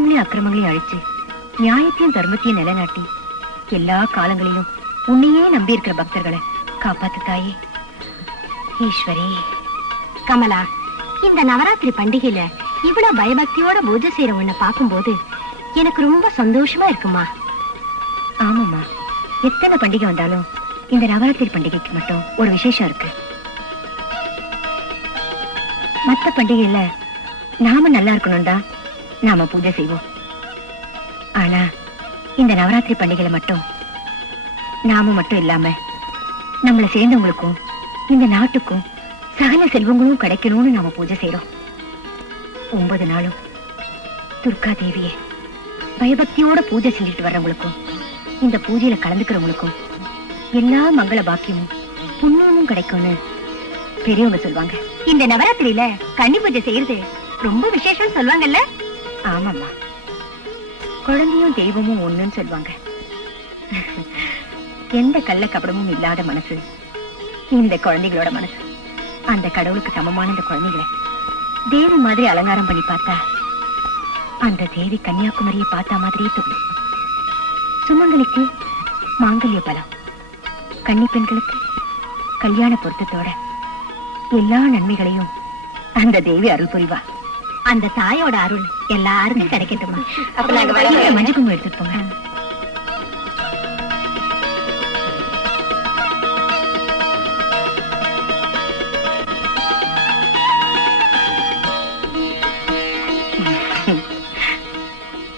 அநியாயங்களையும் அக்கிரமங்களையும் அழிச்சு நியாயத்தையும் தர்மத்தையும் நிலைநாட்டி எல்லா காலங்களிலும் உன்னையே நம்பி இருக்கிற பக்தர்களை காப்பாத்து தாயே. ஈஸ்வரி. கமலா, இந்த நவராத்திரி பண்டிகையில இவ்வளவு பயபக்தியோட பூஜை செய்யற உன்னை பார்க்கும்போது எனக்கு ரொம்ப சந்தோஷமா இருக்குமா. ஆமாம்மா, எத்தனை பண்டிகை வந்தாலும் இந்த நவராத்திரி பண்டிகைக்கு மட்டும் ஒரு விசேஷம் இருக்கு. மற்ற பண்டிகையில நாம நல்லா இருக்கணும்டா நாம பூஜை செய்வோம். ஆனா இந்த நவராத்திரி பண்டிகையில மட்டும் நாம மட்டும் இல்லாம நம்மளை சேர்ந்தவங்களுக்கும் இந்த நாட்டுக்கும் சகல செல்வங்களும் கிடைக்கணும்னு நாம பூஜை செய்யறோம். 9 நாளும் துர்கா தேவியே பயபக்தியோட பூஜை செஞ்சுட்டு வர்றவங்களுக்கும் இந்த பூஜையில கலந்துக்கிறவங்களுக்கும் எல்லா மங்கள பாக்கியமும் புண்ணியமும் கிடைக்கும்னு பெரியவங்க சொல்லுவாங்க. இந்த நவராத்திரியில கன்னி பூஜை செய்யறது ரொம்ப விசேஷம் சொல்லுவாங்கல்ல? ஆமாம்மா, குழந்தையும் தெய்வமும் ஒண்ணுன்னு சொல்லுவாங்க. எந்த கள்ள கபடமும் இல்லாத மனசு இந்த குழந்தைகளோட மனசு. அந்த கடவுளுக்கு சமமான இந்த குழந்தைகளை தேவி மாதிரி அலங்காரம் பண்ணி பார்த்தா அந்த தேவி கன்னியாகுமரியை பார்த்தா மாதிரியே தோணும். சுமங்கலிக்கு மாங்கல்ய பலம், கன்னி பெண்களுக்கு கல்யாண பொருத்தத்தோட எல்லா நன்மைகளையும் அந்த தேவி அருள் புரிவா. அந்த தாயோட அருள் எல்லாருக்கும் கிடைக்கட்டுமா. அப்ப நாங்க மஞ்சள் குங்குமம் எடுத்துட்டு போங்க.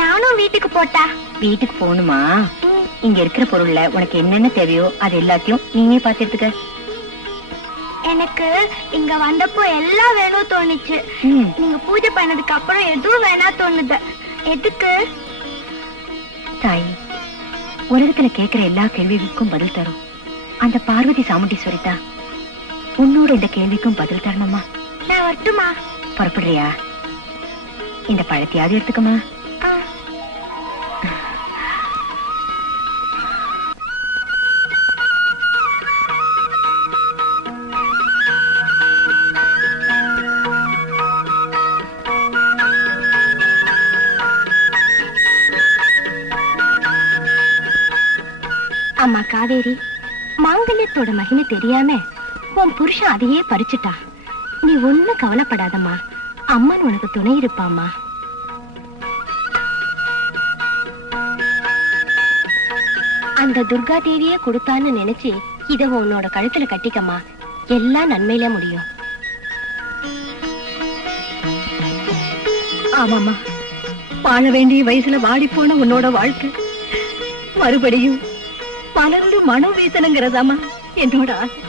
நானும் வீட்டுக்கு போட்டா? வீட்டுக்கு போகணுமா? இங்க இருக்கிற பொருள்ல உனக்கு என்னென்ன தேவையோ அது எல்லாத்தையும் நீயே பார்த்து எடுத்துக்க. எனக்கு இங்க வந்தப்போ எல்லாம் வேணும் தோணுச்சு. நீங்க பூஜை பண்ணதுக்கு அப்புறம் எதுவும் வேணா தோணுது. எதுக்கு? தாய், உலகத்துல கேட்கிற எல்லா கேள்விகளுக்கும் பதில் தரும் அந்த பார்வதி சாமுண்டீஸ்வரி தான் உன்னோட இந்த கேள்விக்கும் பதில் தரணுமா? நான் வரட்டுமா? புறப்படுறியா? இந்த பழத்தையாவது எடுத்துக்கமா. அம்மா காவேரி, மாங்கல்யத்தோட மகிமை தெரியாம உன் புருஷன் அதையே பறிச்சுட்டா. நீ ஒண்ணும் கவலைப்படாதம்மா, அம்மன் உனக்கு துணை இருப்பாம்மா. அந்த துர்கா தேவியே கொடுத்தான்னு நினைச்சு இத உன்னோட கழுத்துல கட்டிக்கம்மா, எல்லாம் நன்மையில முடியும். ஆமாமா, வாழ வேண்டிய வயசுல வாடி போன உன்னோட வாழ்க்கை மறுபடியும் மலர்ந்து மனம் வீசணுங்கிறதாமா என்னோட ஆசை.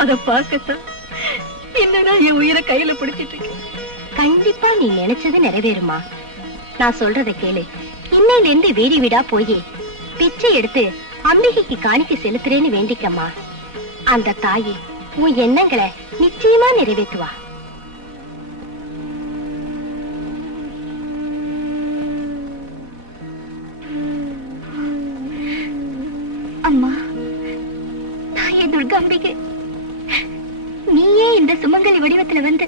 அத பார்க்கத்தான் இன்னும் என் உயிரை கையில பிடிச்சிட்டு இருக்கேன். கண்டிப்பா நீ நினைச்சது நிறைவேறுமா. நான் சொல்றத கேளு. இன்னையில இருந்து வீடி வீடா போய் பிச்சை எடுத்து அம்பிகைக்கு காணிக்கை செலுத்துறேன்னு வேண்டிக்கம்மா. அந்த தாயே உன் எண்ணங்களை நிச்சயமா நிறைவேற்றுவா. அம்மா, தாயே துர்காம்பிகை, நீயே இந்த சுமங்கலி வடிவத்துல வந்து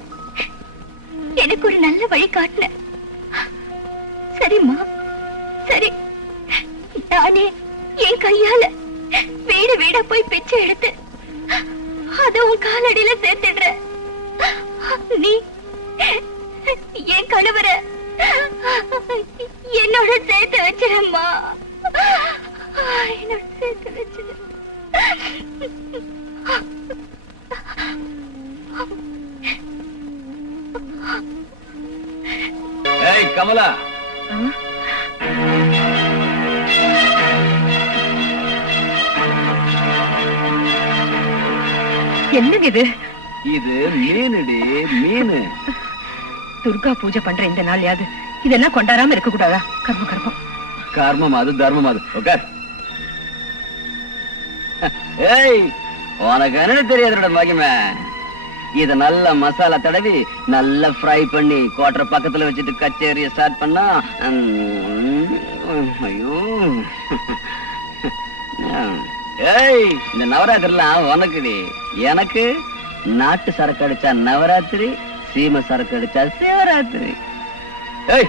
எனக்கு ஒரு நல்ல வழி காட்டின. சரிம்மா, சரி. நானே என் கையால வீடு வீடா போய் பிச்சை எடுத்து அத உன் காலடியில சேர்த்துடுற. நீ என் கணவர என்னோட சேர்த்து வச்சிடம்மா, என்னோட சேர்த்து வச்சிட. ஏய் கமலா, என்னங்க இது? இது மீனுடி, மீனு. துர்கா பூஜை பண்ற இந்த நாள் யாது இதெல்லாம் கொண்டாடாம இருக்க கூடாதா? கர்மம் கர்மம். கர்மம் அது, தர்மம் அது. ஓகே. ஏய், உனக்கு என்ன தெரியாதோட மகிமை? இத நல்ல மசாலா தடவி நல்லா ஃப்ரை பண்ணி கோட்டரை பக்கத்துல வச்சுட்டு கச்சேரிய ஸ்டார்ட் பண்ணா, ஐயோ. ஏய், இந்த நவராத்திரிலாம் உனக்குடி, எனக்கு நாட்டு சரக்கு அடிச்சா நவராத்திரி, சீமை சரக்கு அடிச்சா சிவராத்திரி. ஏய்,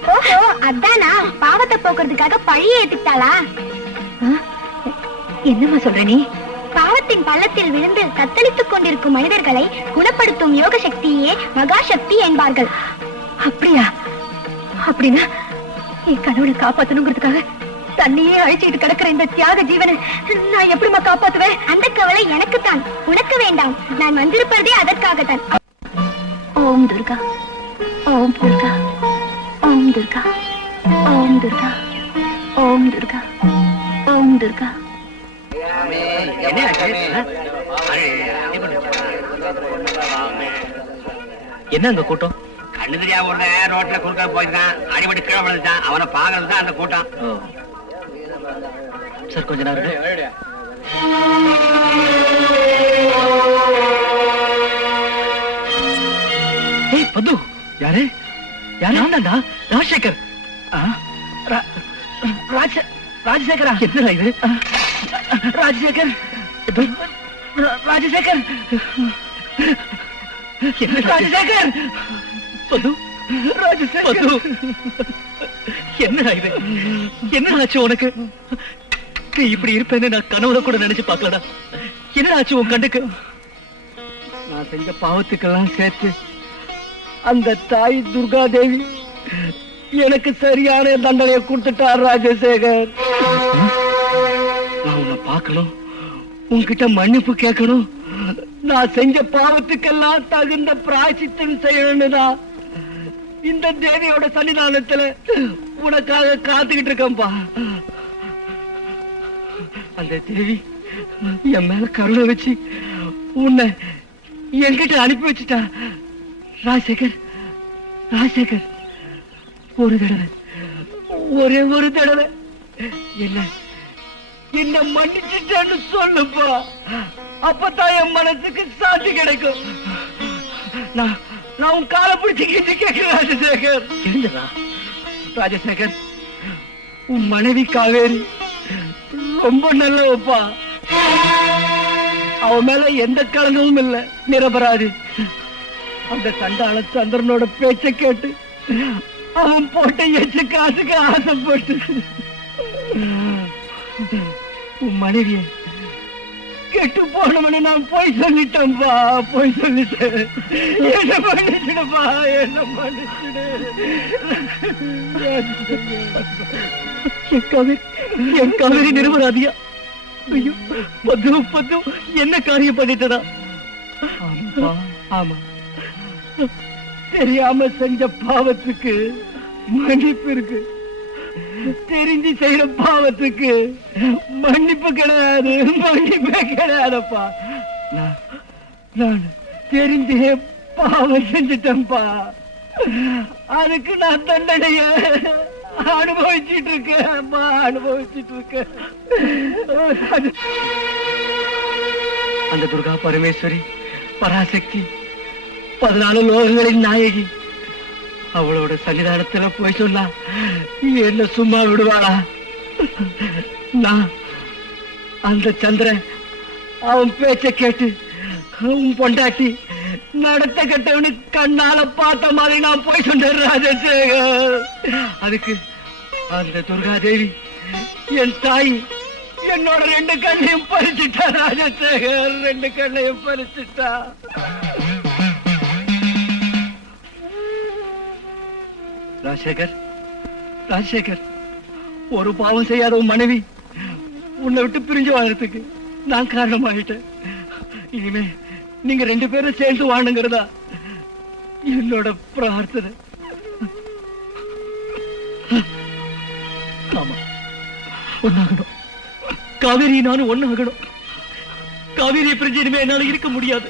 ஓஹோ, அதானா பாவத்தை போக்குறதுக்காக பழிய ஏத்துக்கிட்டாளா? என்னம்மா சொல்ற நீ? பாவத்தின் பள்ளத்தில் விழுந்து தத்தளித்துக் கொண்டிருக்கும் மனிதர்களை குணப்படுத்தும் யோக சக்தியே மகாசக்தி என்பார்கள். அப்படியா? அப்படின்னா என் கணவனை காப்பாத்தணுங்கிறதுக்காக தண்ணியே அழிச்சிட்டு கிடக்கிற இந்த தியாக ஜீவனை நான் எப்படிமா காப்பாத்துவேன்? அந்த கவலை எனக்குத்தான், உனக்கு வேண்டாம். நான் வந்திருப்பதே அதற்காகத்தான். ஓம் துர்கா, ஓம் துர்கா, ஓம் துர்கா, ஓம் துர்கா, ஓம் துர்கா, ஓம் துர்கா. என்ன அங்க கூட்டம்? கண்ணு தெரியாம ஒரு ரோட்ல குறுக்க போயிருக்கான், அடிபட்டு கீழே விழுந்துட்டான். அவனை பாக்குறது தான் அந்த கூட்டம். சார் கொஞ்ச நேரம். ஏய் பத்து, யாரு? யாருடா? ராஜசேகர். ராஜசேகரா? என்னடா இது? ராஜசேகர், ராஜசேகர், ராஜசேகர், பத்து, ராஜசேகர், என்னடா இது? என்ன ஆச்சு உனக்கு? நீ இப்படி இருப்பேன்னு நான் கனவுல கூட நினைச்சு பார்க்கலடா. என்ன ஆச்சு உன் கண்ணுக்கு? நான் செஞ்ச பாவத்துக்கெல்லாம் சேர்த்து அந்த தாய் துர்கா தேவி எனக்கு சரியான தண்டனையை கொடுத்துட்டார் ராஜசேகர். நான் உன்னை பார்க்கணும், உன்கிட்ட மன்னிப்பு கேட்கணும், நான் செஞ்ச பாவத்துக்கெல்லாம் தகுந்த பிராயச்சித்தம் செய்யணும்னுதான் இந்த தேவியோட சன்னிதானத்துல உனக்காக காத்துக்கிட்டு இருக்கேன்பா. அந்த தேவி என் மேல கருணை வச்சு உன்னை என்கிட்ட அனுப்பி வச்சுட்டா. ராஜசேகர், ராஜசேகர், ஒரு தடவை, ஒரே ஒரு தடவை என்ன மன்னிச்சுட்டேன்னு சொல்லுப்பா. அப்பதான் என் மனசுக்கு சாந்தி கிடைக்கும். நான் உன் காலை பிடிச்சு கிஞ்சி கேட்கிறேன் ராஜசேகர். எழுந்துடா ராஜசேகர். உன் மனைவி காவேரி ரொம்ப நல்லவப்பா. அவன் மேல எந்த களங்கமும் இல்ல, நிரபராதி. அந்த சண்டாள சந்திரனோட பேச்ச கேட்டு அவன் போட்ட எச்ச காசுக்கு ஆசைப்பட்டு உன் மனைவிய கெட்டு போனவனு நான் போய் சொல்லிட்டேன்பா, போய் சொல்லிட்டேன். என்ன பண்ணிச்சுடுப்பா, என்ன பண்ணிச்சுடு. என் காவேரி நிரபராதியா? ஐயோ பத்து பத்து, என்ன காரியம் பண்ணிட்டதா? ஆமா, தெரியாம செஞ்ச பாவத்துக்கு மன்னிப்பு இருக்கு, தெரிஞ்சு செய்யற பாவத்துக்கு மன்னிப்பு கிடையாது, மன்னிப்பே கிடையாதப்பா. நான் தெரிஞ்சே பாவம் செஞ்சிட்டேன்பா. அதுக்கு நான் தண்டனைய அனுபவிச்சுட்டு இருக்கேன், அனுபவிச்சுட்டு இருக்கேன். அந்த துர்கா பரமேஸ்வரி பராசக்தி 14 லோகங்களின் நாயகி, அவளோட சன்னிதானத்துல போய் சொன்னா என்ன சும்மா விடுவாளா? நான் அந்த சந்திரன் அவன் பேச்ச கேட்டு உன் பொண்டாட்டி நடத்த கட்டவனு கண்ணால பார்த்த மாதிரி நான் போய் சொன்னேன் ராஜசேகர். அதுக்கு அந்த துர்கா தேவி என் தாய் என்னோட 2 கண்ணையும் பறிச்சுட்டா ராஜசேகர், 2 கண்ணையும் பறிச்சுட்டா. ராஜசேகர், ராஜசேகர், ஒரு பாவம் செய்யாத உன் மனைவி உன்னை விட்டு பிரிஞ்சு வாழறதுக்கு நான் காரணமாயிட்டேன். இனிமே நீங்க 2 பேரும் சேர்ந்து வாழுங்கிறதா என்னோட பிரார்த்தனை. ஆமா, ஒன்னாகணும். காவேரி நானும் ஒன்னாகணும். காவேரியை பிரிஞ்சு இனிமே என்னால இருக்க முடியாது.